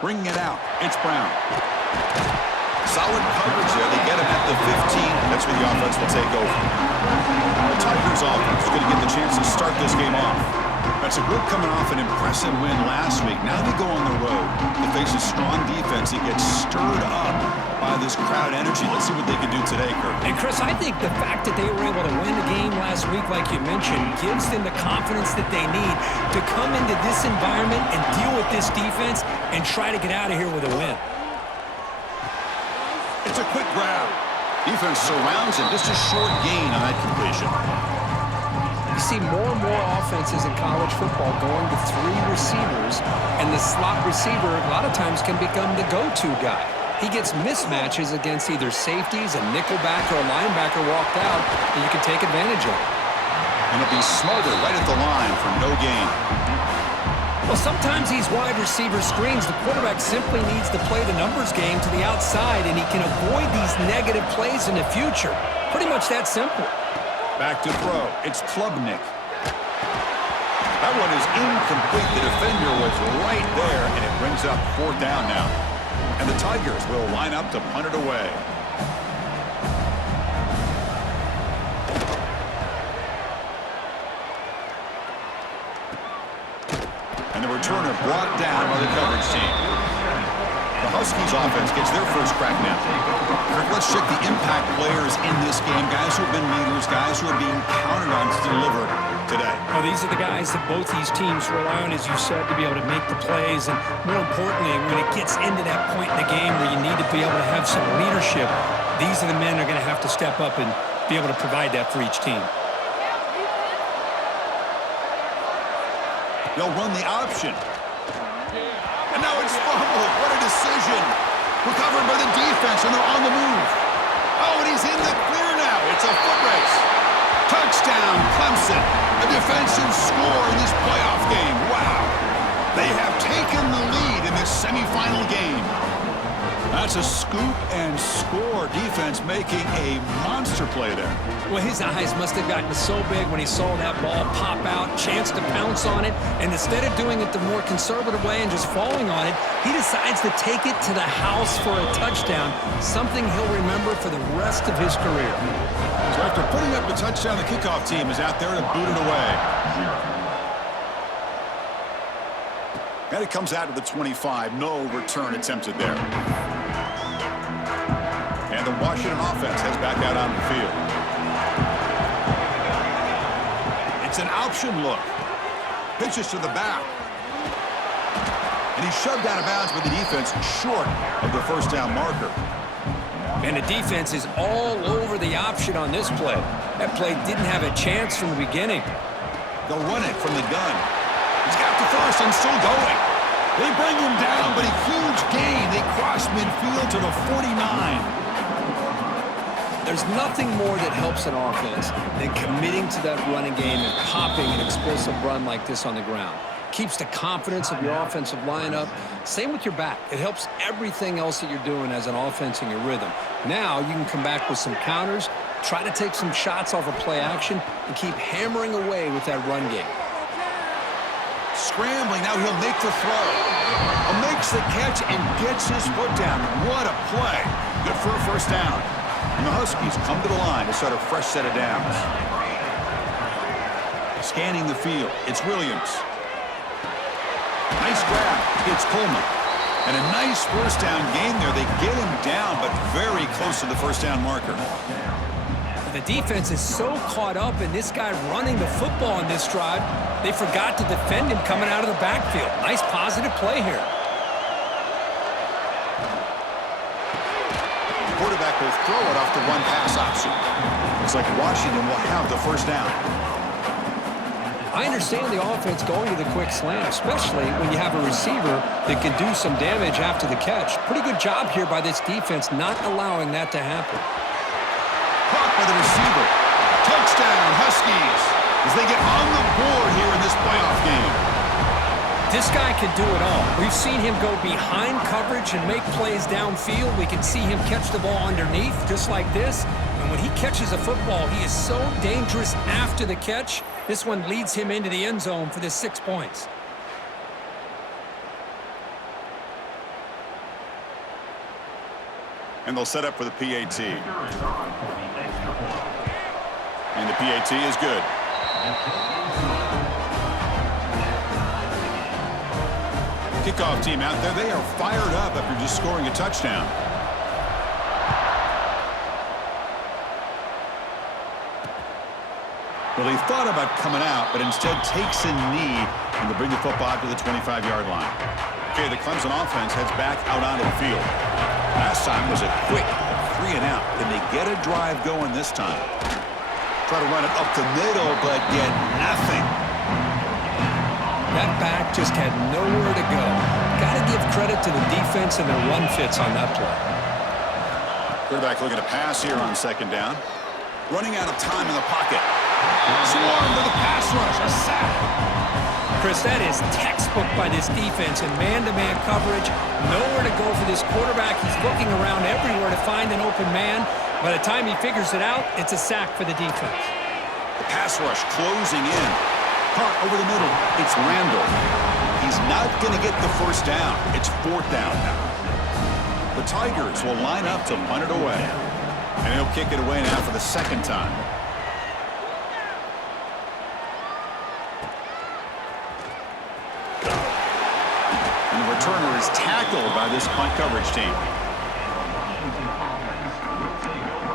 Bringing it out, it's Brown. Solid coverage there. They get him at the 15. That's where the offense will take over. The Tigers offense is going to get the chance to start this game off. That's a group coming off an impressive win last week. Now they go on the road to face a strong defense. It gets stirred up by this crowd energy. Let's see what they can do today, Kirk. And, Chris, I think the fact that they were able to win the game last week, like you mentioned, gives them the confidence that they need to come into this environment and deal with this defense and try to get out of here with a win. It's a quick grab. Defense surrounds him. Just a short gain on that completion. You see more and more offenses in college football going to 3 receivers, and the slot receiver a lot of times can become the go-to guy. He gets mismatches against either safeties, a nickelback, or a linebacker walked out, and you can take advantage of it. And it'll be Smothered right at the line for no gain. Well, sometimes these wide receiver screens, the quarterback simply needs to play the numbers game to the outside, and he can avoid these negative plays in the future. Pretty much that simple. Back to throw. It's Klubnik. That one is incomplete. The defender was right there, and it brings up 4th down now. And the Tigers will line up to punt it away. And the returner brought down by the coverage team. The Huskies offense gets their first crack now. Let's check the impact players in this game. Guys who have been leaders, guys who are being counted on to deliver today. Well, these are the guys that both these teams rely on, as you said, to be able to make the plays. And more importantly, when it gets into that point in the game where you need to be able to have some leadership, these are the men that are going to have to step up and be able to provide that for each team. They'll run the option. And now it's fumbled. What a decision. Recovered by the defense, and they're on the move. Oh, and he's in the clear now. It's a foot race. Touchdown, Clemson. A defensive score in this playoff game. Wow. They have taken the lead in this semifinal game. That's a scoop and score. Defense making a monster play there. Well, his eyes must have gotten so big when he saw that ball pop out, chance to pounce on it, and instead of doing it the more conservative way and just falling on it, he decides to take it to the house for a touchdown, something he'll remember for the rest of his career. So after putting up the touchdown, the kickoff team is out there to boot it away. And it comes out to the 25. No return attempted there. And the Washington offense heads back out on the field. It's an option look. Pitches to the back. And he's shoved out of bounds with the defense short of the first down marker. And the defense is all over the option on this play. That play didn't have a chance from the beginning. They'll run it from the gun. He's got the first and still going. They bring him down, but a huge gain. They cross midfield to the 49. There's nothing more that helps an offense than committing to that running game and popping an explosive run like this on the ground. Keeps the confidence of your offensive lineup. Same with your back. It helps everything else that you're doing as an offense in your rhythm. Now you can come back with some counters, try to take some shots off of play action, and keep hammering away with that run game. Scrambling, now he'll make the throw. Makes the catch and gets his foot down. What a play. Good for a first down. And the Huskies come to the line to start a fresh set of downs. Scanning the field, it's Williams. Nice grab, it's Coleman. And a nice first down gain there. They get him down, but very close to the first down marker. The defense is so caught up in this guy running the football on this drive, they forgot to defend him coming out of the backfield. Nice positive play here. The quarterback will throw it off the one pass option. Looks like Washington will have the first down. I understand the offense going to the quick slant, especially when you have a receiver that can do some damage after the catch. Pretty good job here by this defense not allowing that to happen. Caught by the receiver. Touchdown, Huskies, as they get on the board here in this playoff game. This guy can do it all. We've seen him go behind coverage and make plays downfield. We can see him catch the ball underneath, just like this. And when he catches a football, he is so dangerous after the catch. This one leads him into the end zone for the 6 points. And they'll set up for the PAT. And the PAT is good. Kickoff team out there. They are fired up after just scoring a touchdown. Well, he thought about coming out, but instead takes a knee and to bring the football out to the 25-yard line. Okay, the Clemson offense heads back out onto the field. Last time was a quick 3 and out. Can they get a drive going this time? Try to run it up the middle, but get nothing. That back just had nowhere to go. Got to give credit to the defense and their run fits on that play. Quarterback looking to pass here on second down. Running out of time in the pocket. Swarmed to the pass rush. A sack. Chris, that is textbook by this defense in man-to-man coverage. Nowhere to go for this quarterback. He's looking around everywhere to find an open man. By the time he figures it out, it's a sack for the defense. The pass rush closing in. Caught over the middle. It's Randall. He's not going to get the first down. It's 4th down now. The Tigers will line up to punt it away. And he'll kick it away now for the 2nd time. And the returner is tackled by this punt coverage team.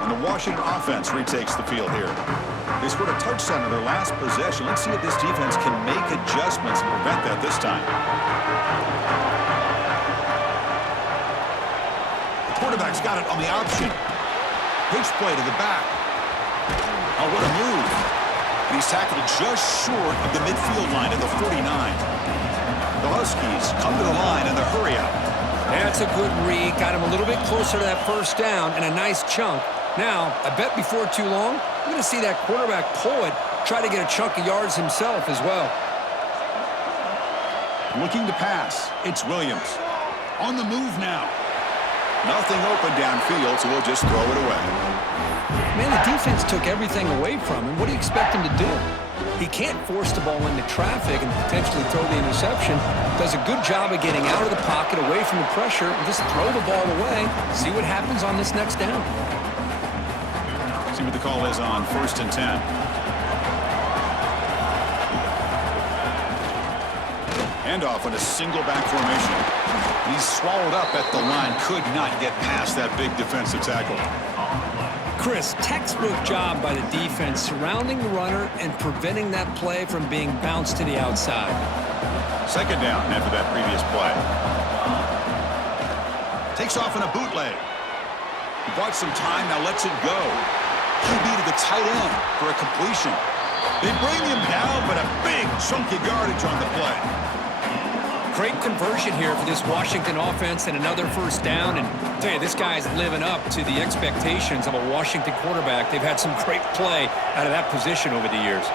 And the Washington offense retakes the field here. They scored a touchdown in their last possession. Let's see if this defense can make adjustments and prevent that this time. The quarterback's got it on the option. Pitch play to the back. Oh, what a move. And he's tackled just short of the midfield line at the 49. The Huskies come to the line in the hurry out. That's a good read. Got him a little bit closer to that first down and a nice chunk. Now, I bet before too long, we're going to see that quarterback pull it, try to get a chunk of yards himself as well. Looking to pass. It's Williams. On the move now. Nothing open downfield, so we'll just throw it away. Man, the defense took everything away from him. What do you expect him to do? He can't force the ball into traffic and potentially throw the interception. Does a good job of getting out of the pocket, away from the pressure, and just throw the ball away. See what happens on this next down. See what the call is on 1st and 10. Handoff on a single back formation. He's swallowed up at the line. Could not get past that big defensive tackle. Chris, textbook job by the defense surrounding the runner and preventing that play from being bounced to the outside. 2nd down after that previous play. Takes off in a bootleg. He bought some time, now lets it go. QB to the tight end for a completion. They bring him down, but a big chunk of yardage on the play. Great conversion here for this Washington offense and another first down. And I'll tell you, this guy's living up to the expectations of a Washington quarterback. They've had some great play out of that position over the years.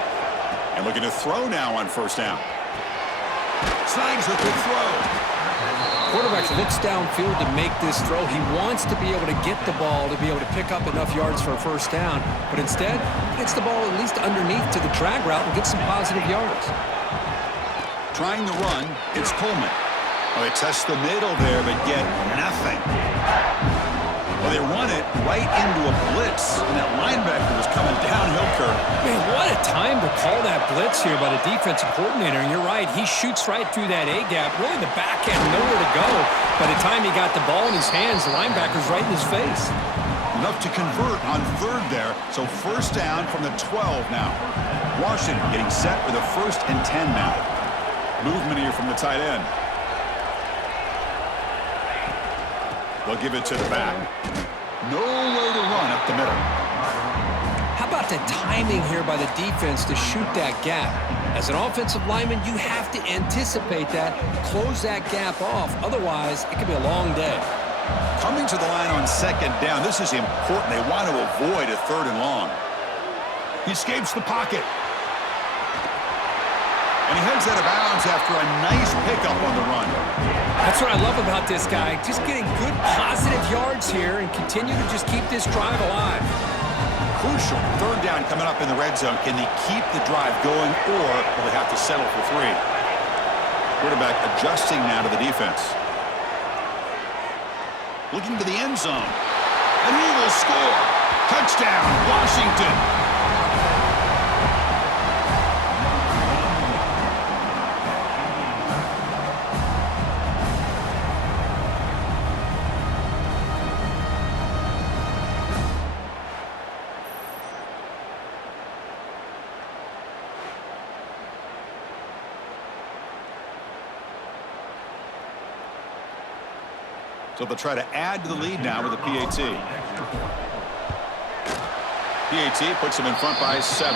And looking to throw now on 1st down. Snags a good throw. Quarterback looks downfield to make this throw. He wants to be able to get the ball to be able to pick up enough yards for a first down. But instead, gets the ball at least underneath to the drag route and gets some positive yards. Trying to run, it's Coleman. Well, they test the middle there, but get nothing. Well, they run it right into a blitz, and that linebacker was coming downhill curve. Man, what a time to call that blitz here by the defensive coordinator. And you're right, he shoots right through that A-gap. Really, the back had nowhere to go. By the time he got the ball in his hands, the linebacker's right in his face. Enough to convert on 3rd there, so 1st down from the 12 now. Washington getting set for the 1st and 10 now. Movement here from the tight end. They'll give it to the back. No way to run up the middle. How about the timing here by the defense to shoot that gap? As an offensive lineman, you have to anticipate that, close that gap off. Otherwise, it could be a long day. Coming to the line on 2nd down, this is important. They want to avoid a 3rd and long. He escapes the pocket. And he heads out of bounds after a nice pickup on the run. That's what I love about this guy. Just getting good, positive yards here and continue to just keep this drive alive. Crucial 3rd down coming up in the red zone. Can they keep the drive going, or will they have to settle for 3? Quarterback adjusting now to the defense. Looking to the end zone. and he will score. Touchdown, Washington. So they'll try to add to the lead now with a PAT. PAT puts them in front by 7.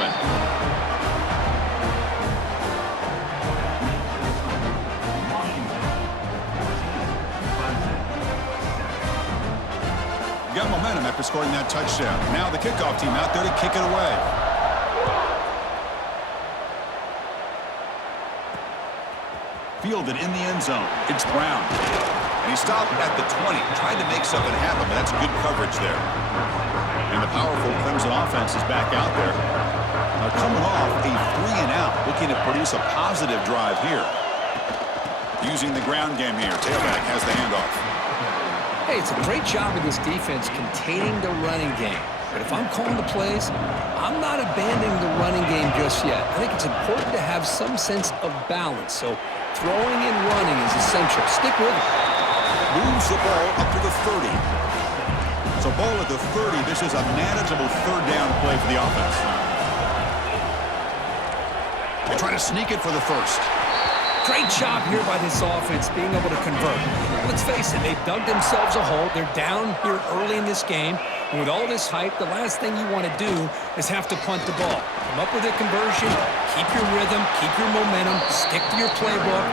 Got momentum after scoring that touchdown. Now the kickoff team out there to kick it away. Fielded in the end zone. It's Brown. And he stopped at the 20, trying to make something happen, but that's good coverage there. And the powerful Clemson offense is back out there. Now coming off a 3-and-out, looking to produce a positive drive here. Using the ground game here. Tailback has the handoff. Hey, it's a great job of this defense containing the running game. But if I'm calling the plays, I'm not abandoning the running game just yet. I think it's important to have some sense of balance. So throwing and running is essential. Stick with it. Moves the ball up to the 30. So ball at the 30. This is a manageable third down play for the offense. They try to sneak it for the first. Great job here by this offense being able to convert. Let's face it, they've dug themselves a hole. They're down here early in this game. And with all this hype, the last thing you want to do is have to punt the ball. Come up with a conversion, keep your rhythm, keep your momentum, stick to your playbook.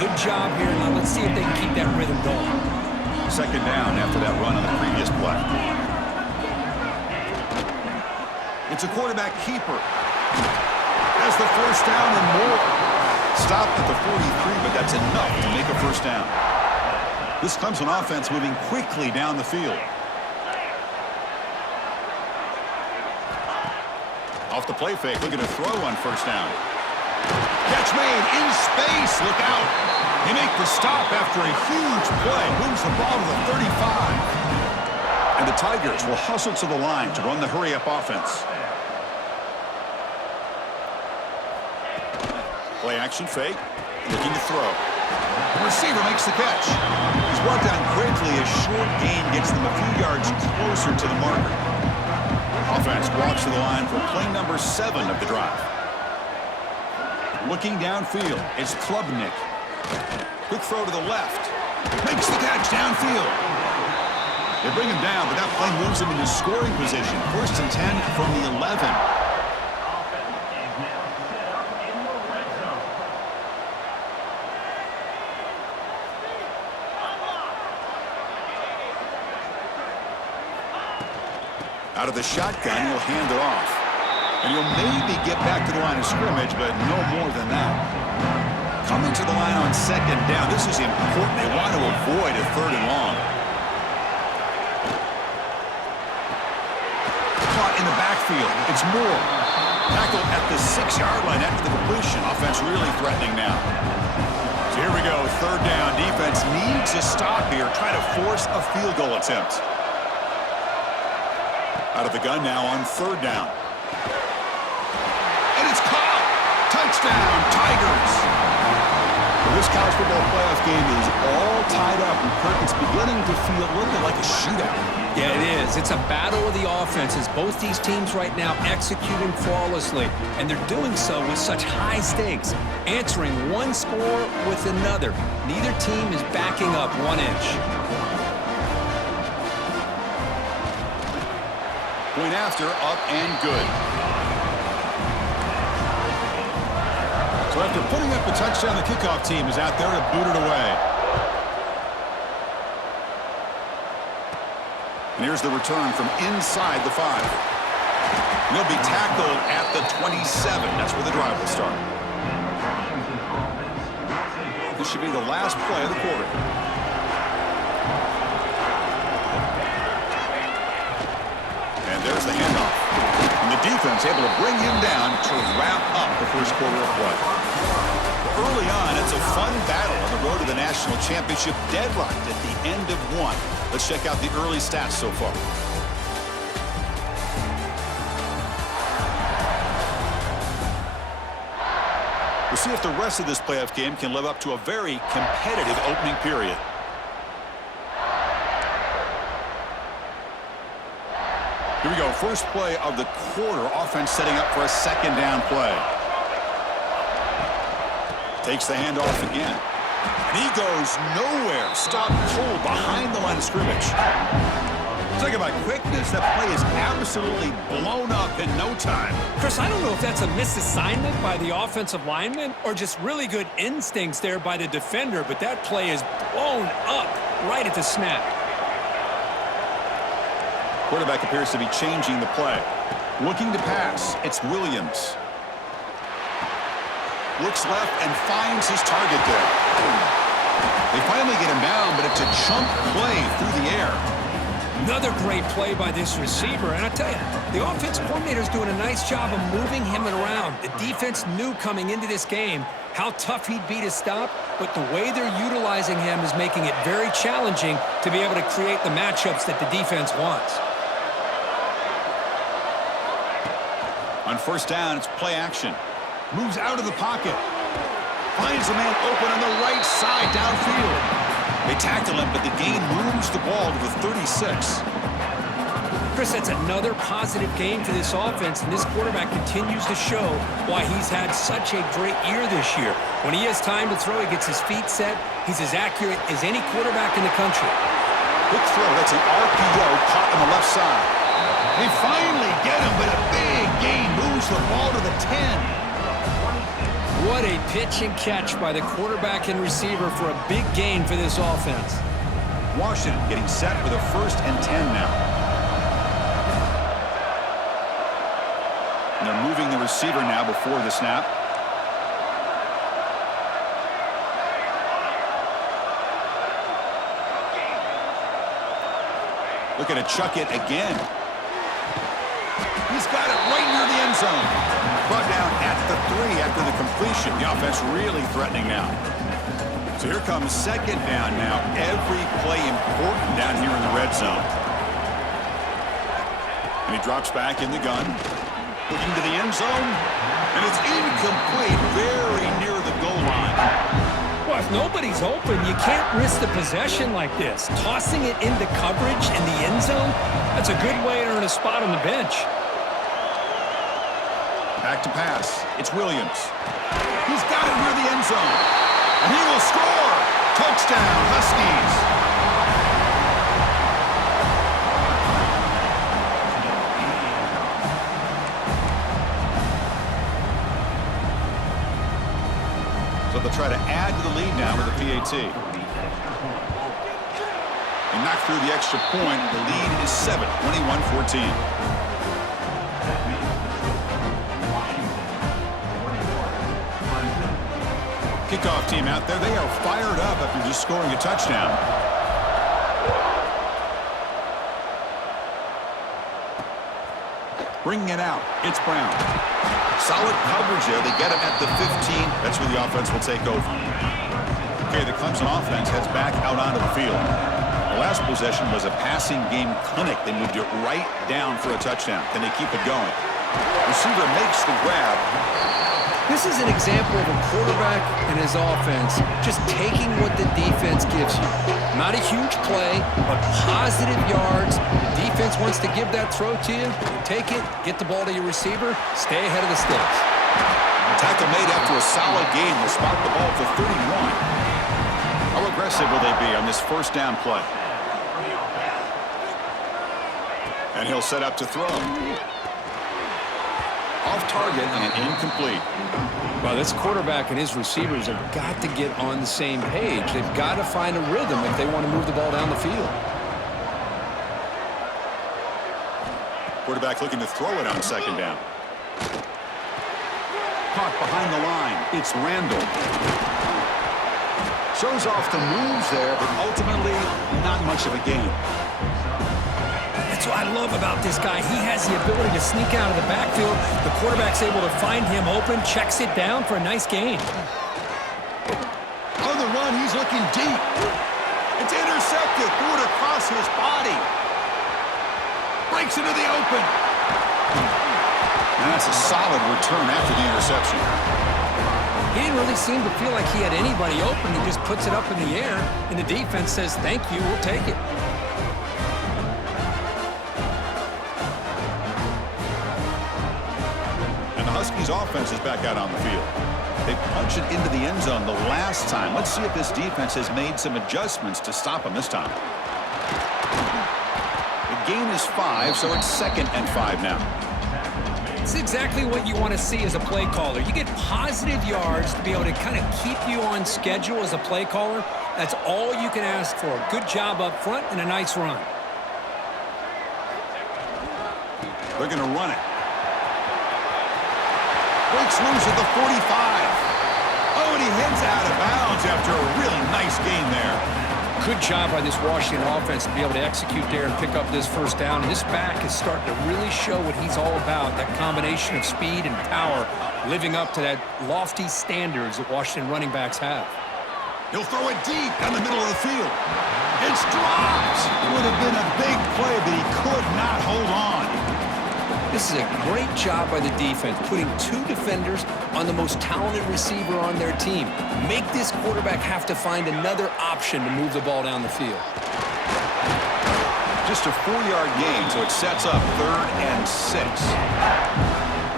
Good job here. Now let's see if they can keep that rhythm going. Second down after that run on the previous play. It's a quarterback keeper. Has the first down and more. Stopped at the 43, but that's enough to make a first down. This Clemson offense moving quickly down the field. Off the play fake, looking to throw on first down. Catch made in space. Look out. They make the stop after a huge play. Moves the ball to the 35. And the Tigers will hustle to the line to run the hurry-up offense. Play action fake. Looking to throw. The receiver makes the catch. He's brought down quickly. A short gain gets them a few yards closer to the marker. Offense walks to the line for play number 7 of the drive. Looking downfield, it's Klubnik. Quick throw to the left. Makes the catch downfield. They bring him down, but that play moves him into scoring position. First and 10 from the 11. Out of the shotgun, he'll hand it off. And he'll maybe get back to the line of scrimmage, but no more than that. Coming to the line on second down. This is important. They want to avoid a third and long. Caught in the backfield. It's Moore. Tackled at the 6-yard line after the completion. Offense really threatening now. So here we go. Third down. Defense needs a stop here. Try to force a field goal attempt. Out of the gun now on third down. And it's caught. Touchdown, Tigers. Well, this college football playoff game is all tied up, and Kirk, it's beginning to feel a little bit like a shootout. Yeah, it is. It's a battle of the offenses. Both these teams right now executing flawlessly, and they're doing so with such high stakes, answering one score with another. Neither team is backing up 1 inch. Point after, up and good. So after putting up the touchdown, the kickoff team is out there to boot it away. And here's the return from inside the 5. And he'll be tackled at the 27. That's where the drive will start. This should be the last play of the quarter. There's the handoff. And the defense able to bring him down to wrap up the first quarter of play. Early on, it's a fun battle on the road to the national championship, deadlocked at the end of 1. Let's check out the early stats so far. We'll see if the rest of this playoff game can live up to a very competitive opening period. Here we go. First play of the quarter. Offense setting up for a second down play. Takes the handoff again. And he goes nowhere. Stopped cold behind the line of scrimmage. Talk about quickness. That play is absolutely blown up in no time. Chris, I don't know if that's a misassignment by the offensive lineman or just really good instincts there by the defender, but that play is blown up right at the snap. Quarterback appears to be changing the play. Looking to pass. It's Williams. Looks left and finds his target there. They finally get him down, but it's a chunk play through the air. Another great play by this receiver. And I tell you, the offensive coordinator's doing a nice job of moving him around. The defense knew coming into this game how tough he'd be to stop, but the way they're utilizing him is making it very challenging to be able to create the matchups that the defense wants. On first down, it's play action. Moves out of the pocket. Finds a man open on the right side downfield. They tackle him, but the gain moves the ball to the 36. Chris, that's another positive game for this offense, and this quarterback continues to show why he's had such a great year this year. When he has time to throw, he gets his feet set. He's as accurate as any quarterback in the country. Quick throw. That's an RPO caught on the left side. They finally get him, but a big gain moves the ball to the 10. What a pitch and catch by the quarterback and receiver for a big gain for this offense. Washington getting set with a 1st and 10 now. And they're moving the receiver now before the snap. Looking to chuck it again. He's got it right near the end zone. Brought down at the 3 after the completion. The offense really threatening now. So here comes second down now. Every play important down here in the red zone. And he drops back in the gun. Looking to the end zone. And it's incomplete. Very near the goal line. Well, if nobody's open, you can't risk the possession like this. Tossing it into coverage in the end zone, that's a good way to earn a spot on the bench. Back to pass. It's Williams. He's got it near the end zone. And he will score. Touchdown, Huskies. So they'll try to add to the lead now with a PAT. And knock through the extra point. The lead is 7, 21-14. Kickoff team out there. They are fired up after just scoring a touchdown. Bringing it out. It's Brown. Solid coverage there. They get him at the 15. That's where the offense will take over. Okay, the Clemson offense heads back out onto the field. The last possession was a passing game clinic. They moved it right down for a touchdown. Can they keep it going? Receiver makes the grab. This is an example of a quarterback and his offense just taking what the defense gives you. Not a huge play, but positive yards. The defense wants to give that throw to you. You take it, get the ball to your receiver, stay ahead of the sticks. Tackle made after a solid game. Will spot the ball for 31. How aggressive will they be on this first down play? And he'll set up to throw. Off target and incomplete. Well, this quarterback and his receivers have got to get on the same page. They've got to find a rhythm if they want to move the ball down the field. Quarterback looking to throw it on second down. Caught behind the line. It's Randall. Shows off the moves there, but ultimately not much of a gain. That's what I love about this guy. He has the ability to sneak out of the backfield. The quarterback's able to find him open, checks it down for a nice gain. On the run, he's looking deep. It's intercepted. Threw it across his body. Breaks into the open. And that's a solid return after the interception. He didn't really seem to feel like he had anybody open. He just puts it up in the air, and the defense says, thank you, we'll take it. And the Huskies offense is back out on the field. They punched it into the end zone the last time. Let's see if this defense has made some adjustments to stop them this time. The gain is 5, so it's 2nd and 5 now. It's exactly what you want to see as a play caller. You get positive yards to be able to kind of keep you on schedule as a play caller. That's all you can ask for. Good job up front and a nice run. They're going to run it. Breaks loose at the 45. Oh, and he heads out of bounds after a really nice gain there. Good job by this Washington offense to be able to execute there and pick up this first down. And this back is starting to really show what he's all about, that combination of speed and power, living up to that lofty standards that Washington running backs have. He'll throw it deep down the middle of the field. It's dropped. Would have been a big play, but he could not hold on. This is a great job by the defense, putting 2 defenders on the most talented receiver on their team. Make this quarterback have to find another option to move the ball down the field. Just a 4-yard gain, so it sets up 3rd and 6.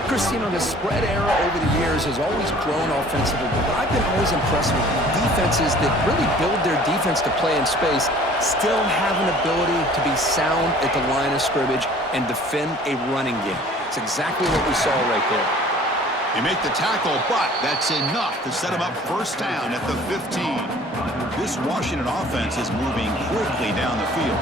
Christine, the spread era over the years has always grown offensively, but I've been always impressed with defenses that really build their defense to play in space, still have an ability to be sound at the line of scrimmage and defend a running game. It's exactly what we saw right there. You make the tackle, but that's enough to set him up first down at the 15. This Washington offense is moving quickly down the field.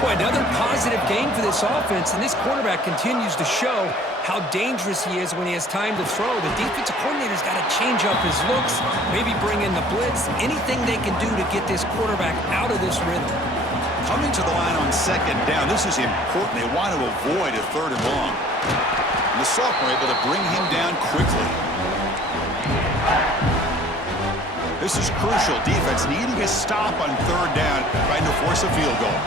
Boy, another positive game for this offense, and this quarterback continues to show how dangerous he is when he has time to throw. The defensive coordinator's got to change up his looks, maybe bring in the blitz, anything they can do to get this quarterback out of this rhythm. Coming to the line on 2nd down, this is important. They want to avoid a 3rd and long. And the sophomore able to bring him down quickly. This is crucial. Defense needing a stop on 3rd down, trying to force a field goal.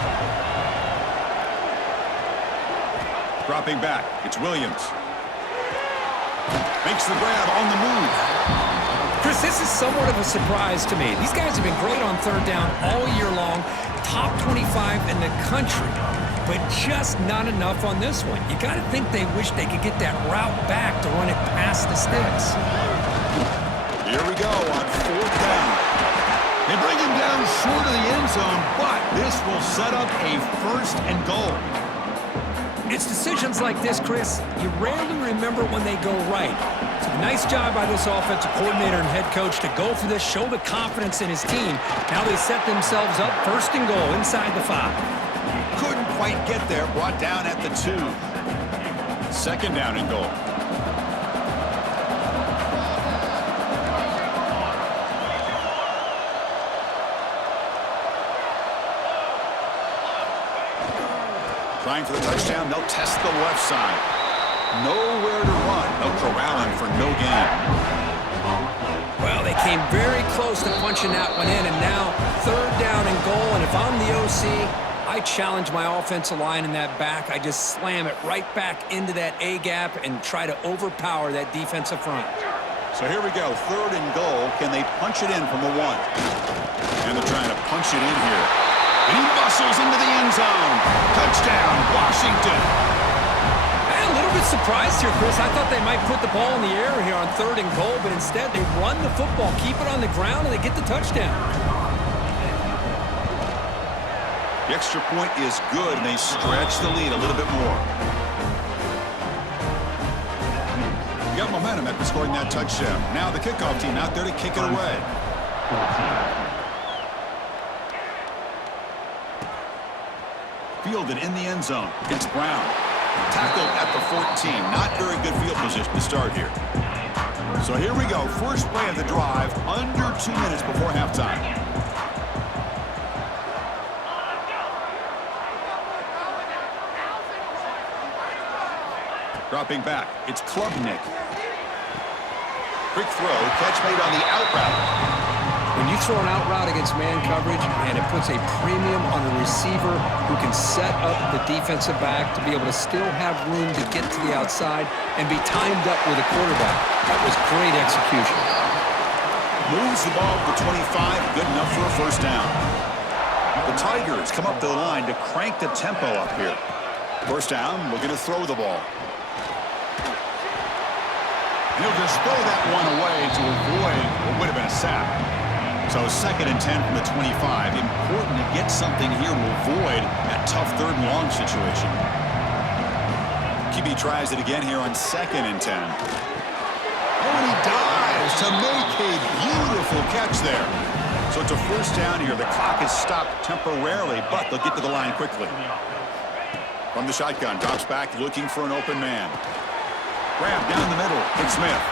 Dropping back, it's Williams. Makes the grab on the move. Chris, this is somewhat of a surprise to me. These guys have been great on 3rd down all year long, top 25 in the country, but just not enough on this one. You got to think they wish they could get that route back to run it past the sticks. Here we go on 4th down. They bring him down short of the end zone, but this will set up a 1st and goal. It's decisions like this, Chris, you rarely remember when they go right. It's a nice job by this offensive coordinator and head coach to go for this, show the confidence in his team. Now they set themselves up 1st and goal inside the 5. Couldn't quite get there, brought down at the 2. 2nd down and goal. Trying for the touchdown, they'll test the left side. Nowhere to run. They'll corral him for no gain. Well, they came very close to punching that one in, and now 3rd down and goal. And if I'm the OC, I challenge my offensive line in that back. I just slam it right back into that A-gap and try to overpower that defensive front. So here we go, 3rd and goal. Can they punch it in from the 1? And they're trying to punch it in here. And he muscles into the end zone. Touchdown, Washington. I'm a little bit surprised here, Chris. I thought they might put the ball in the air here on 3rd and goal, but instead they run the football, keep it on the ground, and they get the touchdown. The extra point is good, and they stretch the lead a little bit more. You got momentum after scoring that touchdown. Now the kickoff team out there to kick it away. Fielded in the end zone. It's Brown. Tackled at the 14. Not very good field position to start here. So here we go. First play of the drive. Under 2 minutes before halftime. Dropping back. It's Klubnik. Quick throw. Catch made on the out route. When you throw an out route against man coverage, and it puts a premium on a receiver who can set up the defensive back to be able to still have room to get to the outside and be timed up with a quarterback. That was great execution. Moves the ball to the 25. Good enough for a first down. The Tigers come up to the line to crank the tempo up here. First down, we're going to throw the ball. He'll just throw that one away to avoid what would have been a sack. So 2nd and 10 from the 25. Important to get something here to avoid that tough 3rd and long situation. QB tries it again here on 2nd and 10. Oh, and he dives to make a beautiful catch there. So it's a first down here. The clock is stopped temporarily, but they'll get to the line quickly. From the shotgun, drops back looking for an open man. Grab down the middle. It's Smith.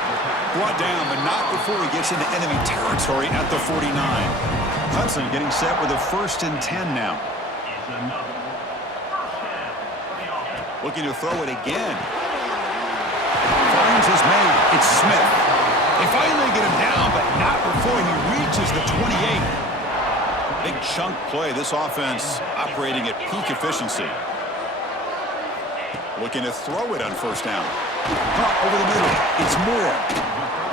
Brought down, but not before he gets into enemy territory at the 49. Hudson getting set with a 1st and 10 now. Looking to throw it again. Finds his man. It's Smith. They finally get him down, but not before he reaches the 28. Big chunk play. This offense operating at peak efficiency. Looking to throw it on first down. Caught over the middle. It's Moore.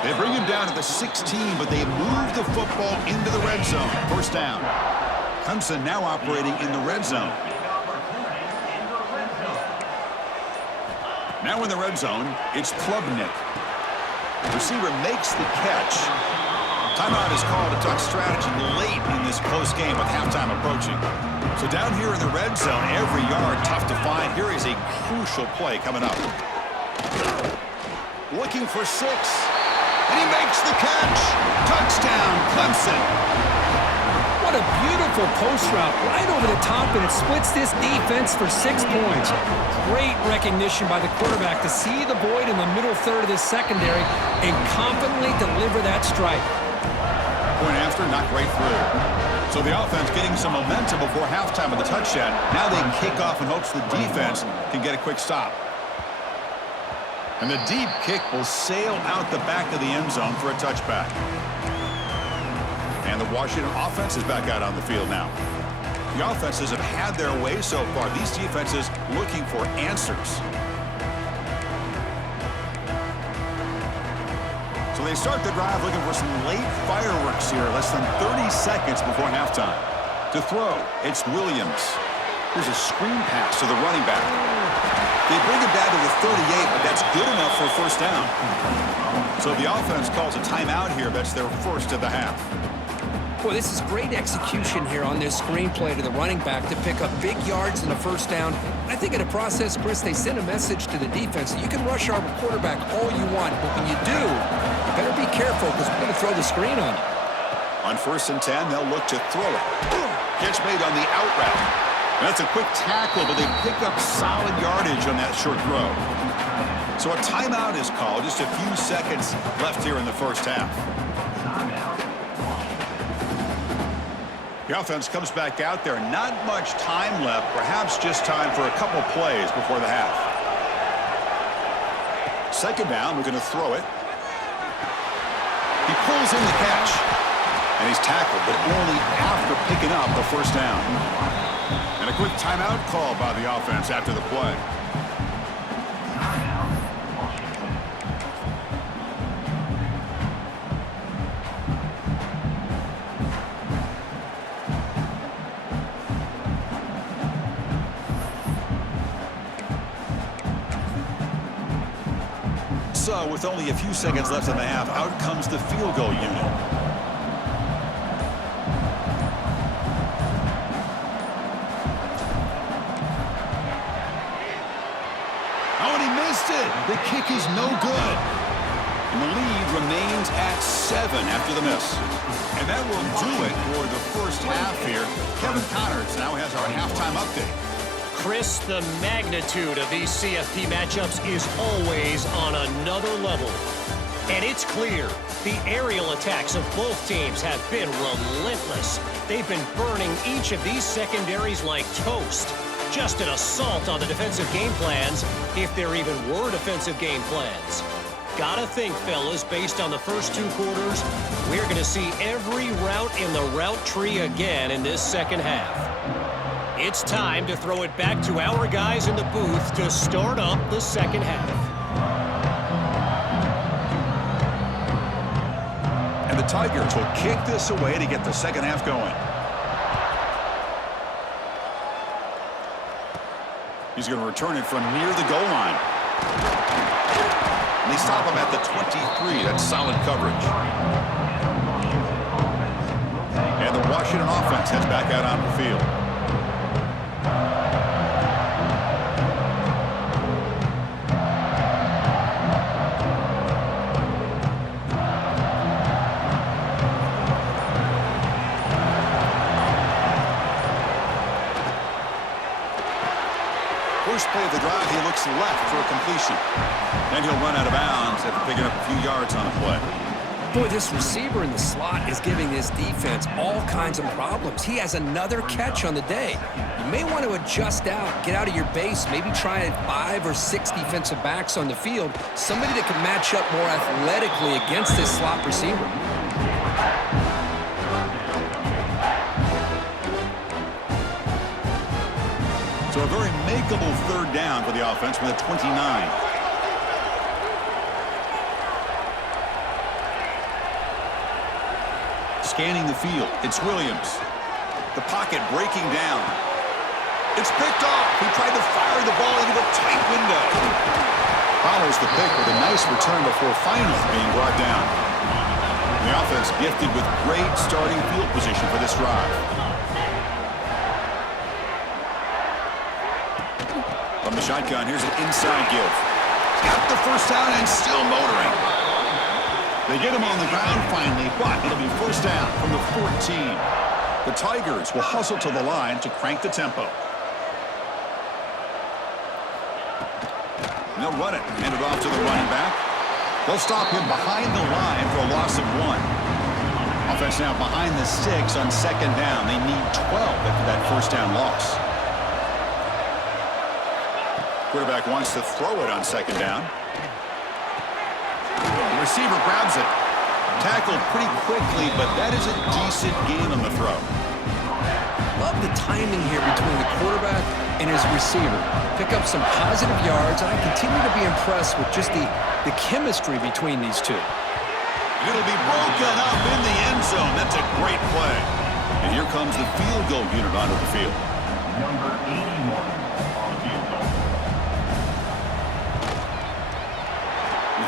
They bring him down to the 16, but they move the football into the red zone. First down. Clemson now operating in the red zone. Now in the red zone, it's Klubnik. Receiver makes the catch. Timeout is called to talk strategy late in this close game with halftime approaching. So down here in the red zone, every yard tough to find. Here is a crucial play coming up. Looking for 6. And he makes the catch. Touchdown, Clemson. What a beautiful post route right over the top, and it splits this defense for 6 points. Great recognition by the quarterback to see the void in the middle third of this secondary and confidently deliver that strike. Point after, knocked right through. So the offense getting some momentum before halftime with the touchdown. Now they can kick off in hopes the defense can get a quick stop. And the deep kick will sail out the back of the end zone for a touchback. And the Washington offense is back out on the field now. The offenses have had their way so far. These defenses looking for answers. So they start the drive looking for some late fireworks here. Less than 30 seconds before halftime. To throw, it's Williams. Here's a screen pass to the running back. They bring it down to the 38, but that's good enough for a first down. So the offense calls a timeout here. That's their first of the half. Boy, this is great execution here on this screenplay to the running back to pick up big yards in a first down. I think in the process, Chris, they send a message to the defense that you can rush our quarterback all you want, but when you do, you better be careful because we're going to throw the screen on you. On 1st and 10, they'll look to throw it. Catch made on the out route. That's a quick tackle, but they pick up solid yardage on that short throw. So a timeout is called. Just a few seconds left here in the first half. The offense comes back out there. Not much time left. Perhaps just time for a couple plays before the half. Second down, we're going to throw it. He pulls in the catch. And he's tackled, but only after picking up the first down. And a quick timeout call by the offense after the play. So, with only a few seconds left in the half, out comes the field goal unit. Oh, and he missed it. The kick is no good. And the lead remains at 7 after the miss. And that will do it for the first half here. Kevin Connors now has our halftime update. Chris, the magnitude of these CFP matchups is always on another level. And it's clear, the aerial attacks of both teams have been relentless. They've been burning each of these secondaries like toast. Just an assault on the defensive game plans, if there even were defensive game plans. Gotta think, fellas, based on the first 2 quarters, we're gonna see every route in the route tree again in this second half. It's time to throw it back to our guys in the booth to start up the second half. And the Tigers will kick this away to get the second half going. He's going to return it from near the goal line. And they stop him at the 23. That's solid coverage. And the Washington offense heads back out on the field. First play of the drive, he looks left for a completion. Then he'll run out of bounds after picking up a few yards on the play. Boy, this receiver in the slot is giving this defense all kinds of problems. He has another catch on the day. You may want to adjust out, get out of your base, maybe try 5 or 6 defensive backs on the field, somebody that can match up more athletically against this slot receiver. So a very makeable third down for the offense with a 29. Scanning the field, it's Williams. The pocket breaking down. It's picked off. He tried to fire the ball into a tight window. Follows the pick with a nice return before finally being brought down. The offense gifted with great starting field position for this drive. From the shotgun, here's an inside give. Got the first down and still motoring. They get him on the ground finally, but it'll be first down from the 14. The Tigers will hustle to the line to crank the tempo. And they'll run it. Hand it off to the running back. They'll stop him behind the line for a loss of 1. Offense now behind the 6 on second down. They need 12 after that first down loss. Quarterback wants to throw it on second down. The receiver grabs it. Tackled pretty quickly, but that is a decent gain on the throw. Love the timing here between the quarterback and his receiver. Pick up some positive yards, and I continue to be impressed with just the chemistry between these two. It'll be broken up in the end zone. That's a great play. And here comes the field goal unit onto the field. Number 81.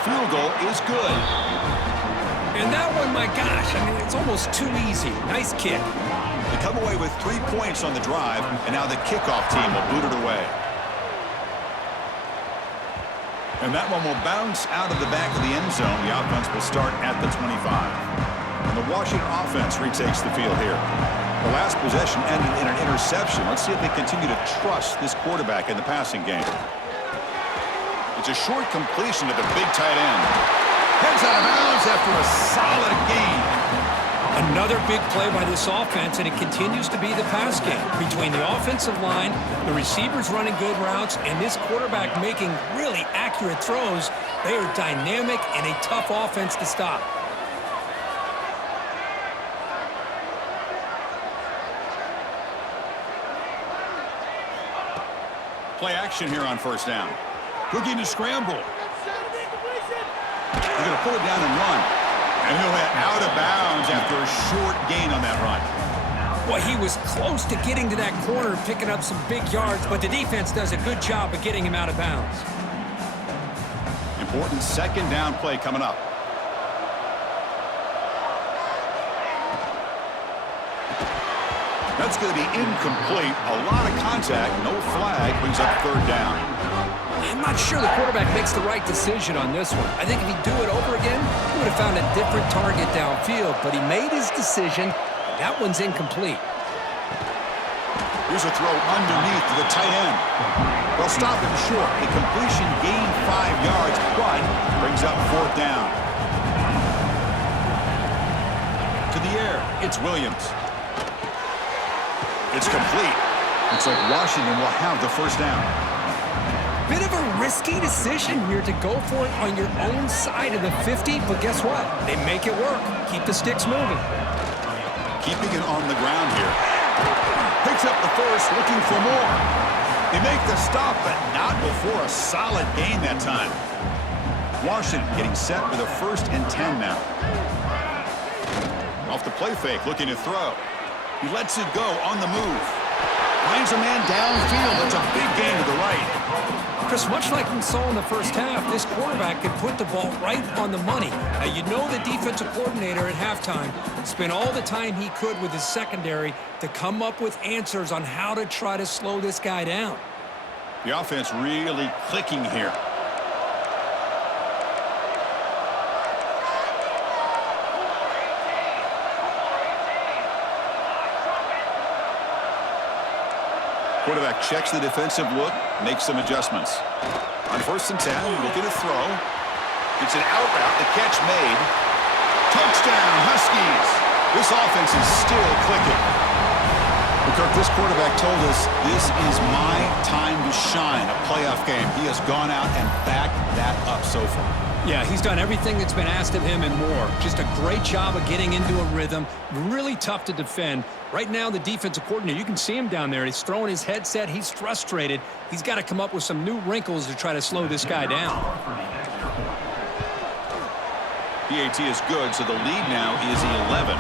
Field goal is good. And that one, my gosh, I mean, it's almost too easy. Nice kick. They come away with 3 points on the drive, and now the kickoff team will boot it away. And that one will bounce out of the back of the end zone. The offense will start at the 25. And the Washington offense retakes the field here. The last possession ended in an interception. Let's see if they continue to trust this quarterback in the passing game. It's a short completion to the big tight end. Heads out of bounds after a solid gain. Another big play by this offense, and it continues to be the pass game. Between the offensive line, the receivers running good routes, and this quarterback making really accurate throws, they are dynamic and a tough offense to stop. Play action here on first down. Looking to scramble. He's going to pull it down and run. And he'll hit out of bounds after a short gain on that run. Boy, he was close to getting to that corner, picking up some big yards, but the defense does a good job of getting him out of bounds. Important second down play coming up. That's going to be incomplete. A lot of contact, no flag, brings up third down. I'm not sure the quarterback makes the right decision on this one. I think if he'd do it over again, he would have found a different target downfield, but he made his decision. That one's incomplete. Here's a throw underneath to the tight end. They'll stop him short. The completion gained 5 yards, but brings up fourth down. To the air, it's Williams. It's complete. Looks like Washington will have the first down. Bit of a risky decision here to go for it on your own side of the 50, but guess what? They make it work. Keep the sticks moving. Keeping it on the ground here. Picks up the first, looking for more. They make the stop, but not before a solid gain that time. Washington getting set for the 1st and 10 now. off the play fake, looking to throw. He lets it go on the move. Finds a man downfield. That's a big gain to the right. Chris, much like we saw in the first half, this quarterback could put the ball right on the money. Now, you know the defensive coordinator at halftime spent all the time he could with his secondary to come up with answers on how to try to slow this guy down. The offense really clicking here. Quarterback checks the defensive look, makes some adjustments. On 1st and 10, looking to throw. It's an out route, the catch made. Touchdown, Huskies! This offense is still clicking. Kirk, this quarterback told us this is my time to shine, a playoff game. He has gone out and backed that up so far. Yeah, he's done everything that's been asked of him and more. Just a great job of getting into a rhythm. Really tough to defend. Right now, the defensive coordinator, you can see him down there. He's throwing his headset. He's frustrated. He's got to come up with some new wrinkles to try to slow this guy down. PAT is good, so the lead now is 11.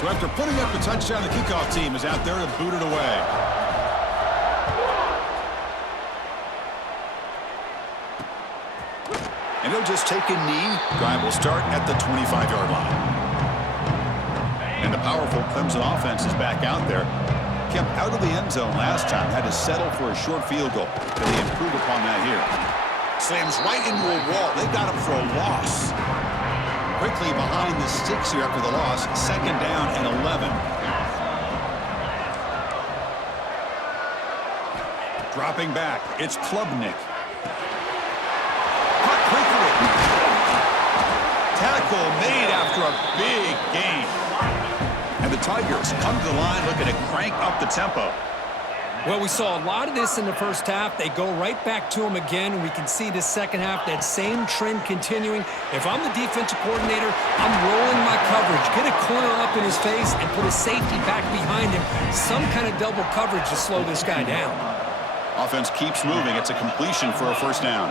So after putting up the touchdown, the kickoff team is out there to boot it away. And he'll just take a knee. Drive will start at the 25-yard line. And the powerful Clemson offense is back out there. Kept out of the end zone last time. Had to settle for a short field goal. But they improved upon that here. Slams right into a wall. They got him for a loss. Quickly behind the sticks here after the loss. 2nd down and 11. Dropping back. It's Klubnik. Cut quickly. Tackle made after a big gain. And the Tigers come to the line looking to crank up the tempo. Well, we saw a lot of this in the first half. They go right back to him again, and we can see the second half, that same trend continuing. If I'm the defensive coordinator, I'm rolling my coverage. Get a corner up in his face and put a safety back behind him. Some kind of double coverage to slow this guy down. Offense keeps moving. It's a completion for a 1st down.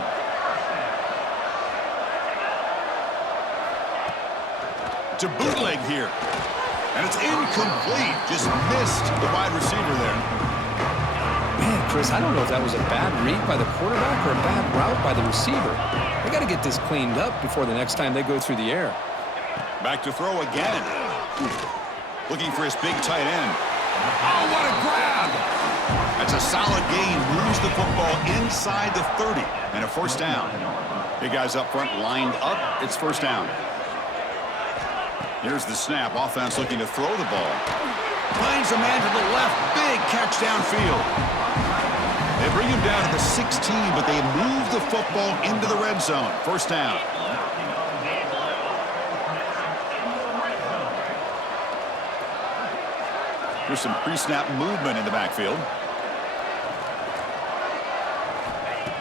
It's a bootleg here. And it's incomplete. Just missed the wide receiver there. Man, Chris, I don't know if that was a bad read by the quarterback or a bad route by the receiver. They got to get this cleaned up before the next time they go through the air. Back to throw again. Looking for his big tight end. Oh, what a grab! That's a solid gain. Moves the football inside the 30. And a 1st down. Big guys up front lined up. It's 1st down. Here's the snap. Offense looking to throw the ball. Finds a man to the left. Big catch downfield. They bring him down to the 16, but they move the football into the red zone. 1st down. There's some pre-snap movement in the backfield.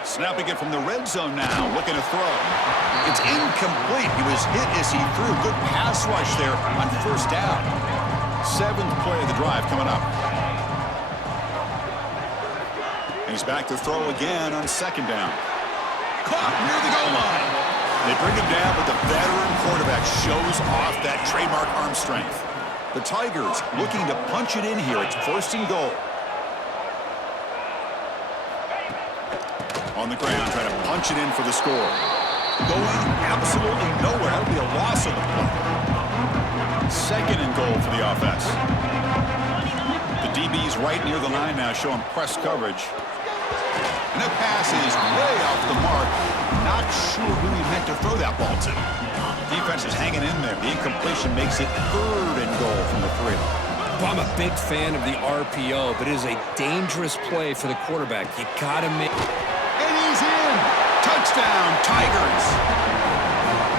Snapping it from the red zone now. Looking to throw. It's incomplete. He was hit as he threw. Good pass rush there on 1st down. 7th play of the drive coming up. And he's back to throw again on 2nd down. Caught near the goal line. They bring him down, but the veteran quarterback shows off that trademark arm strength. The Tigers looking to punch it in here. It's 1st and goal. On the ground, trying to punch it in for the score. Going absolutely nowhere. That'll be a loss of the play. 2nd and goal for the offense. The DB's right near the line now, showing press coverage. And the pass is way off the mark. Not sure who he meant to throw that ball to. Defense is hanging in there. The incompletion makes it 3rd and goal from the 3. Well, I'm a big fan of the RPO, but it is a dangerous play for the quarterback. You got to make... And he's in! Touchdown, Tigers!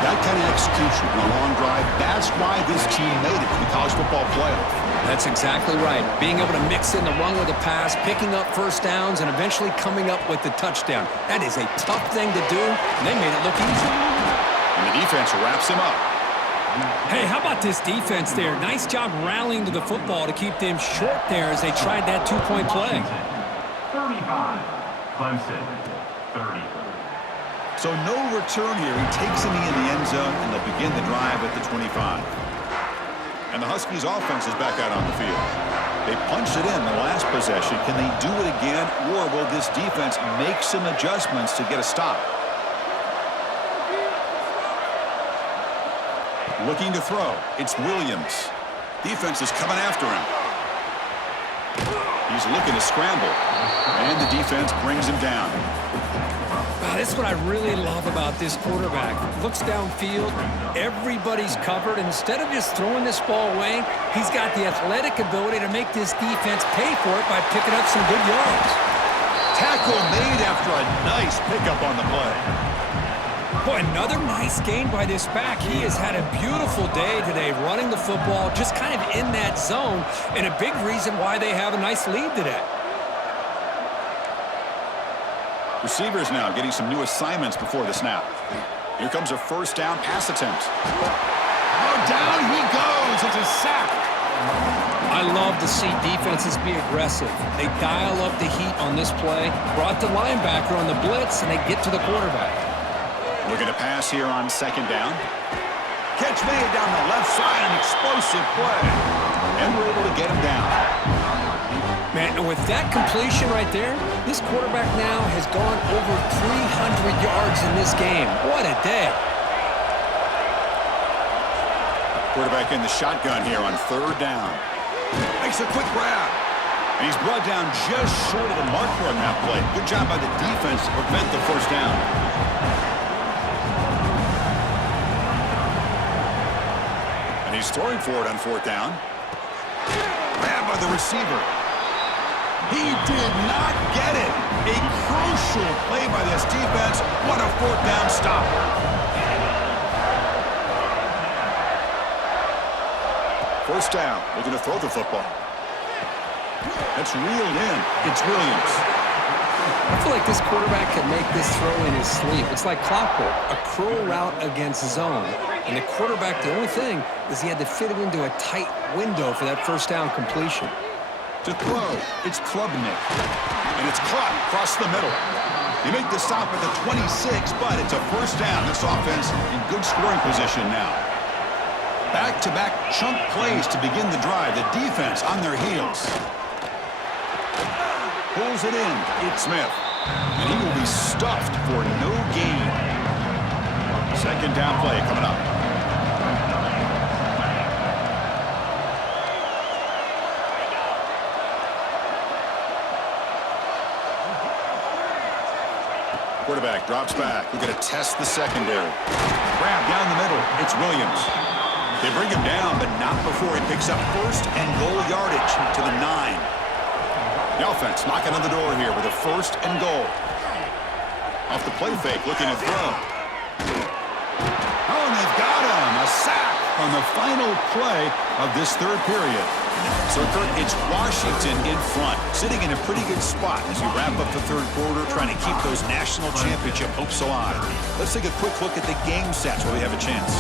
That kind of execution in a long drive, that's why this team made it to the college football playoff. That's exactly right. Being able to mix in the run with the pass, picking up 1st downs, and eventually coming up with the touchdown. That is a tough thing to do, and they made it look easy. And the defense wraps him up. Hey, how about this defense there? Nice job rallying to the football to keep them short there as they tried that 2-point play. 35, Clemson. 30. So no return here. He takes a knee in the end zone, and they'll begin the drive at the 25. And the Huskies offense is back out on the field. They punched it in the last possession. Can they do it again, or will this defense make some adjustments to get a stop? Looking to throw. It's Williams. Defense is coming after him. He's looking to scramble. And the defense brings him down. Wow, that's what I really love about this quarterback. Looks downfield, everybody's covered, and instead of just throwing this ball away, he's got the athletic ability to make this defense pay for it by picking up some good yards. Tackle made after a nice pickup on the play. Boy, another nice gain by this back. He has had a beautiful day today running the football, just kind of in that zone, and a big reason why they have a nice lead today. Receivers now getting some new assignments before the snap. Here comes a first down pass attempt. Oh, down he goes. It's a sack. I love to see defenses be aggressive. They dial up the heat on this play, brought the linebacker on the blitz, and they get to the quarterback. Looking to pass here on second down. Catch made down the left side, an explosive play. And we're able to get him down. Man, and with that completion right there, this quarterback now has gone over 300 yards in this game. What a day. Quarterback in the shotgun here on third down. Makes a quick grab. And he's brought down just short of the marker on that play. Good job by the defense to prevent the first down. And he's throwing for it on fourth down. Grabbed by the receiver. He did not get it. A crucial play by this defense. What a fourth down stop. First down. Looking to throw the football. That's reeled in. It's Williams. I feel like this quarterback can make this throw in his sleep. It's like clockwork, a crow route against zone. And the quarterback, the only thing is he had to fit it into a tight window for that first down completion. To throw, it's Klubnik. And it's caught across the middle. They make the stop at the 26, but it's a first down. This offense in good scoring position now. Back-to-back chunk plays to begin the drive. The defense on their heels. Pulls it in. It's Smith. And he will be stuffed for no gain. Second down play coming up. Quarterback drops back. We're going to test the secondary. Grab down the middle. It's Williams. They bring him down, but not before he picks up first and goal yardage to the 9. The offense knocking on the door here with a first and goal. Off the play fake, looking to throw. Oh, and they've got him. A sack on the final play of this third period. So, Kurt, it's Washington in front, sitting in a pretty good spot as we wrap up the third quarter, trying to keep those national championship hopes alive. Let's take a quick look at the game stats where we have a chance.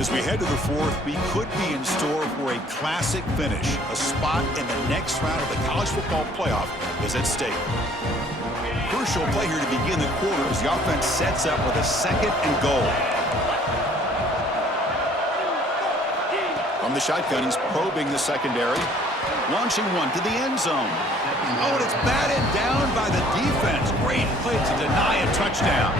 As we head to the fourth, we could be in store for a classic finish. A spot in the next round of the college football playoff is at stake. Crucial play here to begin the quarter as the offense sets up with a second and goal. From the shotgun, he's probing the secondary. Launching one to the end zone. Oh, and it's batted down by the defense. Great play to deny a touchdown.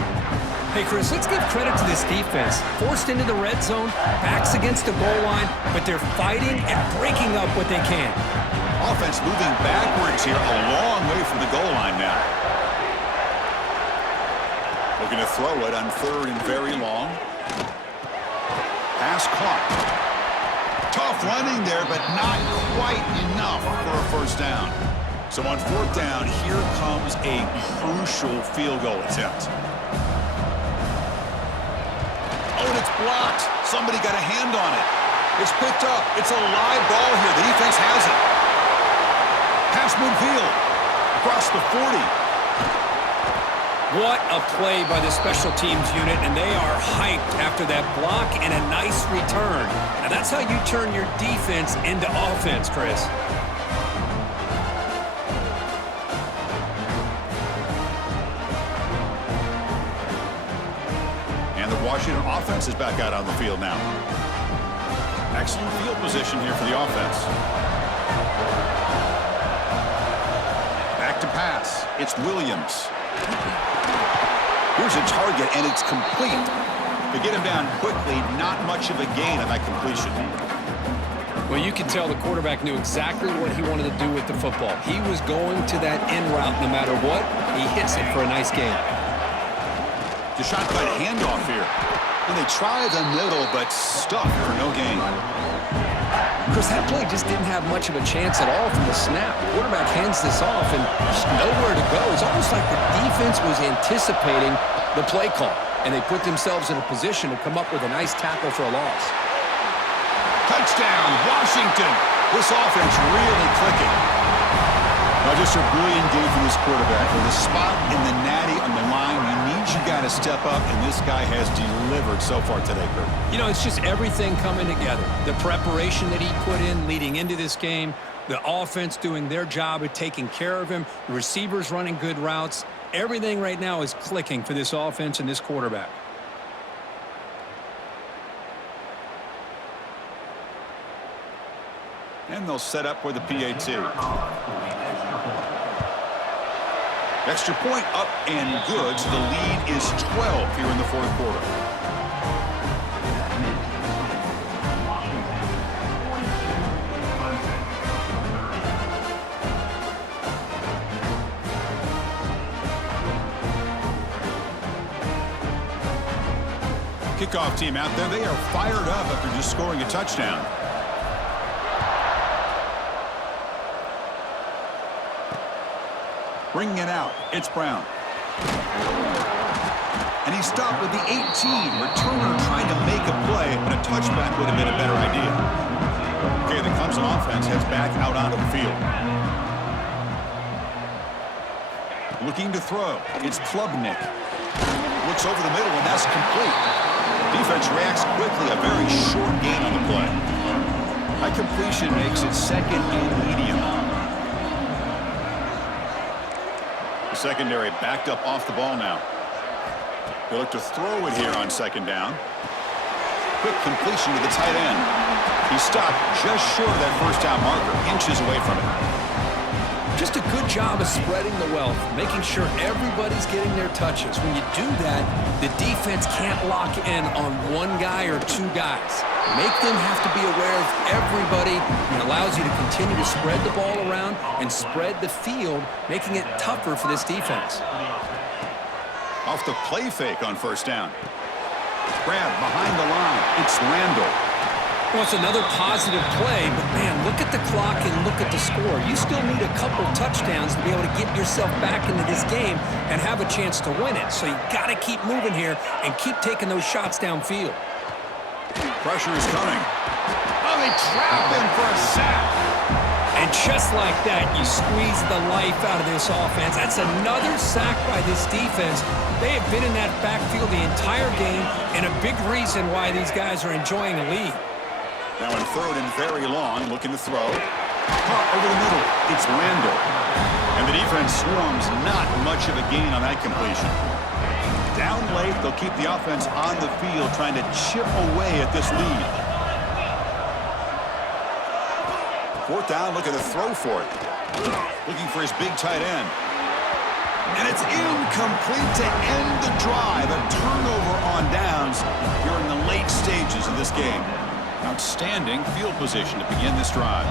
Hey, Chris, let's give credit to this defense. Forced into the red zone, backs against the goal line, but they're fighting and breaking up what they can. Offense moving backwards here, a long way from the goal line now. Looking to throw it on third and very long. Pass caught. Tough running there, but not quite enough for a first down. So on fourth down, here comes a crucial field goal attempt. Oh, and it's blocked. Somebody got a hand on it. It's picked up. It's a live ball here. The defense has it. Pass midfield. Across the 40. What a play by the special teams unit, and they are hyped after that block and a nice return. Now, that's how you turn your defense into offense, Chris. And the Washington offense is back out on the field now. Excellent field position here for the offense. Back to pass. It's Williams. Here's a target, and it's complete. To get him down quickly, not much of a gain on that completion. Well, you can tell the quarterback knew exactly what he wanted to do with the football. He was going to that end route no matter what. He hits it for a nice gain. The shotgun handoff here. And they try the middle, but stuck for no gain. Chris, that play just didn't have much of a chance at all from the snap. Quarterback hands this off and just nowhere to go. It's almost like the defense was anticipating the play call, and they put themselves in a position to come up with a nice tackle for a loss. Touchdown, Washington. This offense really clicking. Now, just a brilliant game from this quarterback. With a spot in the natty on the line, you got to step up, and this guy has delivered so far today, Kurt. You know, it's just everything coming together. The preparation that he put in leading into this game, the offense doing their job of taking care of him, the receivers running good routes. Everything right now is clicking for this offense and this quarterback. And they'll set up for the PAT. Extra point up and good, so the lead is 12 here in the fourth quarter. Kickoff team out there, they are fired up after just scoring a touchdown. Bringing it out, it's Brown. And he stopped with the 18. Returner trying to make a play, but a touchback would have been a better idea. Okay, the Clemson offense heads back out onto the field. Looking to throw, it's Klubnik. Looks over the middle, and that's complete. Defense reacts quickly, a very short gain on the play. High completion makes it second and medium. Secondary backed up off the ball now. They look to throw it here on second down. Quick completion to the tight end. He stopped just short of that first down marker, inches away from it. Just a good job of spreading the wealth, making sure everybody's getting their touches. When you do that, the defense can't lock in on one guy or two guys. Make them have to be aware of everybody. It allows you to continue to spread the ball around and spread the field, making it tougher for this defense. Off the play fake on first down. Grab behind the line. It's Randall. Well, it's another positive play, but man, look at the clock and look at the score. You still need a couple touchdowns to be able to get yourself back into this game and have a chance to win it. So you got to keep moving here and keep taking those shots downfield. Pressure is coming. Oh, they trap him for a sack. And just like that, you squeeze the life out of this offense. That's another sack by this defense. They have been in that backfield the entire game, and a big reason why these guys are enjoying a lead. Now in third and very long, looking to throw. Caught over the middle. It's Randall. And the defense swarms, not much of a gain on that completion. Down late, they'll keep the offense on the field, trying to chip away at this lead. Fourth down, looking to throw for it. Looking for his big tight end. And it's incomplete to end the drive. A turnover on downs here in the late stages of this game. Outstanding field position to begin this drive.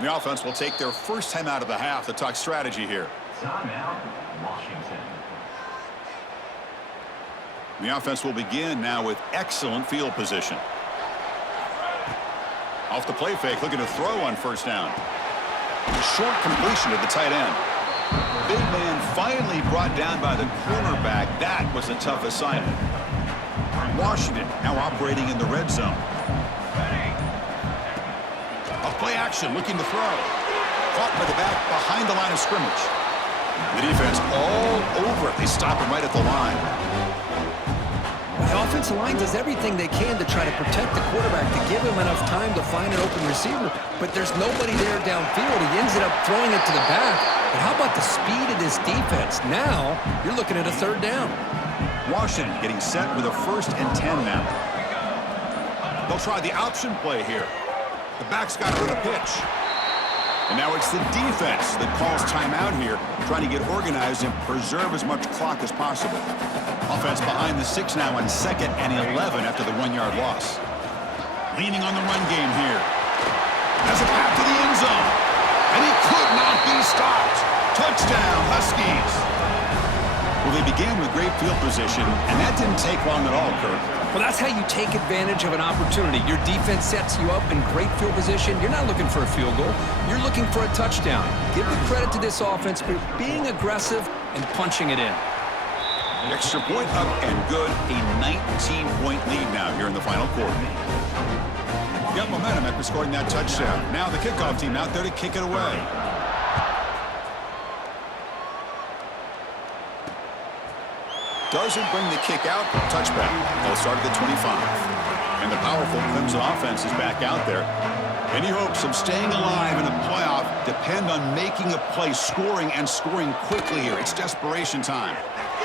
The offense will take their first time out of the half to talk strategy here. Timeout, Washington. The offense will begin now with excellent field position. Off the play fake, looking to throw on first down. Short completion to the tight end. Big man finally brought down by the cornerback. That was a tough assignment. Washington now operating in the red zone. A play action, looking to throw. Caught by the back behind the line of scrimmage. The defense all over it. They stop him right at the line. The offensive line does everything they can to try to protect the quarterback, to give him enough time to find an open receiver, but there's nobody there downfield. He ends up throwing it to the back. But how about the speed of this defense? Now, you're looking at a third down. Washington getting set with a 1st and 10 now. They'll try the option play here. The back's got to run a pitch. And now it's the defense that calls timeout here, trying to get organized and preserve as much clock as possible. Offense behind the 6 now on 2nd and 11 after the 1-yard loss. Leaning on the run game here. Has a path to the end zone. And he could not be stopped. Touchdown, Huskies. Well, they began with great field position, and that didn't take long at all, Kirk. Well, that's how you take advantage of an opportunity. Your defense sets you up in great field position. You're not looking for a field goal. You're looking for a touchdown. Give the credit to this offense for being aggressive and punching it in. Extra point up and good. A 19-point lead now here in the final quarter. Got momentum after scoring that touchdown. Now the kickoff team out there to kick it away. Doesn't bring the kick out. Touchback. They'll start at the 25. And the powerful Clemson offense is back out there. Any hopes of staying alive in the playoff depend on making a play, scoring, and scoring quickly here. It's desperation time.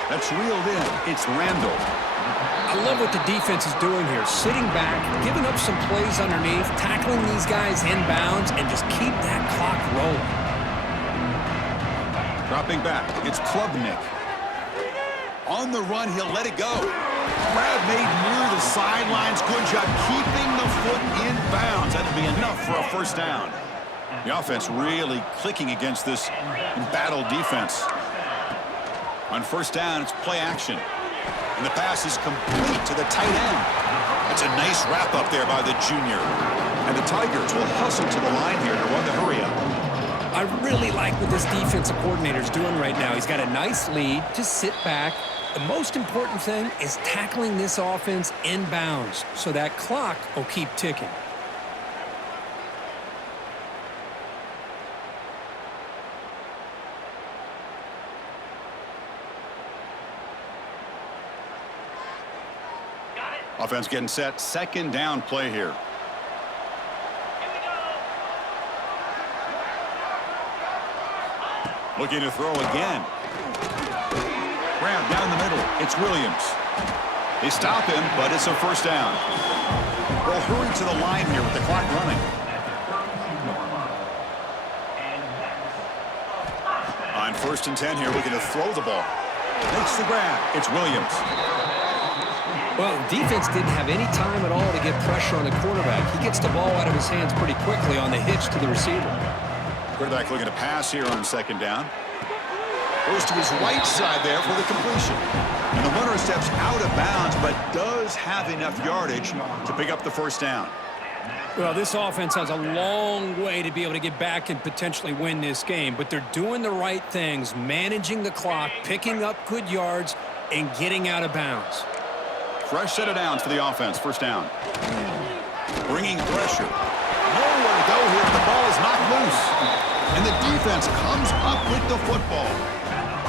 That's reeled in. It's Randall. I love what the defense is doing here. Sitting back, giving up some plays underneath, tackling these guys inbounds, and just keep that clock rolling. Dropping back. It's Klubnik. On the run, he'll let it go. Grab made near the sidelines. Good job keeping the foot in bounds. That'll be enough for a 1st down. The offense really clicking against this embattled defense. On 1st down, it's play action. And the pass is complete to the tight end. It's a nice wrap up there by the junior. And the Tigers will hustle to the line here to run the hurry up. I really like what this defensive coordinator is doing right now. He's got a nice lead. Just sit back. The most important thing is tackling this offense inbounds so that clock will keep ticking. Offense getting set. 2nd down play here. Looking to throw again. Grab down the middle. It's Williams. They stop him, but it's a 1st down. They'll hurry to the line here with the clock running. On 1st and 10 here, looking to throw the ball. Makes the grab. It's Williams. Well, defense didn't have any time at all to get pressure on the quarterback. He gets the ball out of his hands pretty quickly on the hitch to the receiver. Quarterback looking to pass here on 2nd down. Goes to his right side there for the completion. And the runner steps out of bounds, but does have enough yardage to pick up the 1st down. Well, this offense has a long way to be able to get back and potentially win this game, but they're doing the right things, managing the clock, picking up good yards, and getting out of bounds. Fresh set of downs for the offense. 1st down. Bringing pressure. Nowhere to go here. The ball is knocked loose. And the defense comes up with the football.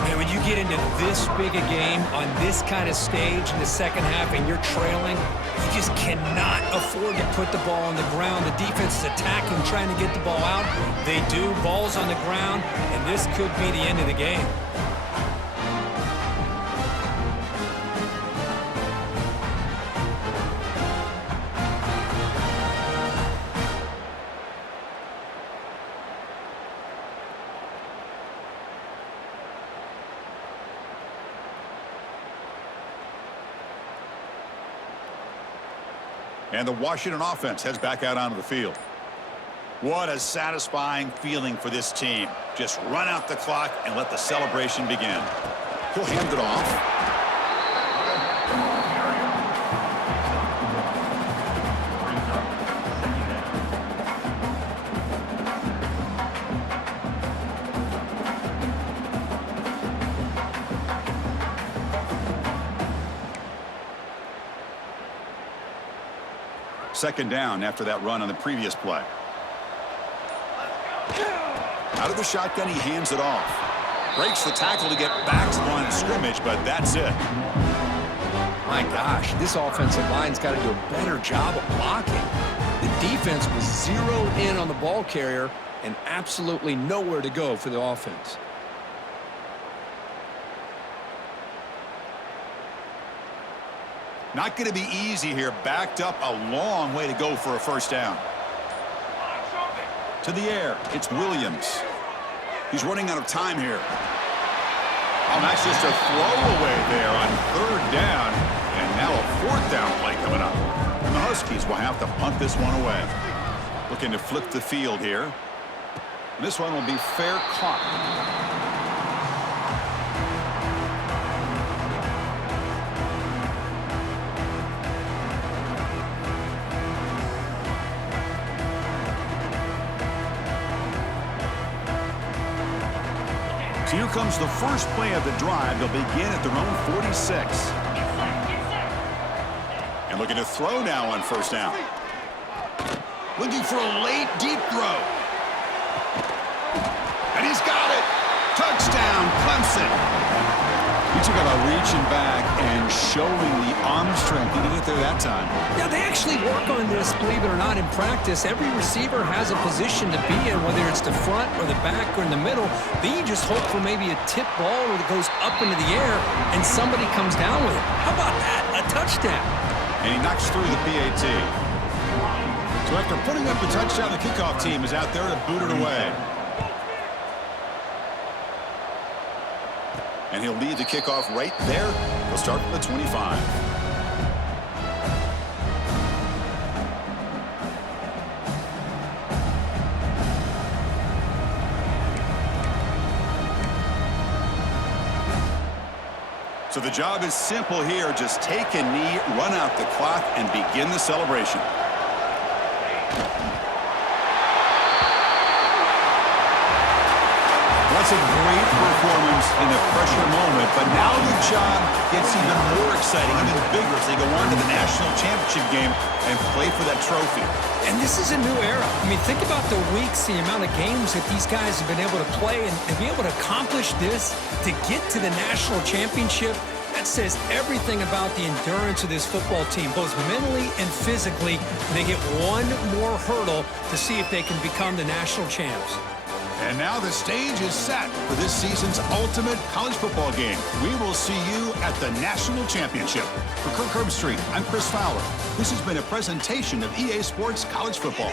And when you get into this big a game on this kind of stage in the 2nd half and you're trailing, you just cannot afford to put the ball on the ground. The defense is attacking, trying to get the ball out. They do. Ball's on the ground, and this could be the end of the game. And the Washington offense heads back out onto the field. What a satisfying feeling for this team. Just run out the clock and let the celebration begin. He'll hand it off. Second down after that run on the previous play. Out of the shotgun, he hands it off. Breaks the tackle to get back to the line of scrimmage, but that's it. My gosh, this offensive line's got to do a better job of blocking. The defense was zeroed in on the ball carrier and absolutely nowhere to go for the offense. Not going to be easy here. Backed up a long way to go for a first down. To the air, it's Williams. He's running out of time here. Oh, that's just a throwaway there on third down. And now a fourth down play coming up. And the Huskies will have to punt this one away. Looking to flip the field here. And this one will be fair caught. Here comes the first play of the drive. They'll begin at their own 46. And looking to throw now on first down. Looking for a late, deep throw. And he's got it. Touchdown, Clemson. He took out a reaching back and showing the arm strength. He didn't get there that time. Yeah, they actually work on this, believe it or not, in practice. Every receiver has a position to be in, whether it's the front or the back or in the middle. Then you just hope for maybe a tip ball that goes up into the air and somebody comes down with it. How about that? A touchdown. And he knocks through the PAT. So after putting up the touchdown, the kickoff team is out there to boot it away. And he'll lead the kickoff right there. He'll start from the 25. So the job is simple here. Just take a knee, run out the clock, and begin the celebration. That's a great performance in a pressure moment, but now the job gets even more exciting, even bigger as they go on to the national championship game and play for that trophy. And this is a new era. I mean, think about the weeks, the amount of games that these guys have been able to play and be able to accomplish this, to get to the national championship. That says everything about the endurance of this football team, both mentally and physically. They get one more hurdle to see if they can become the national champs. And now the stage is set for this season's ultimate college football game. We will see you at the national championship. For Kirk Herbstreit, I'm Chris Fowler. This has been a presentation of EA Sports College Football.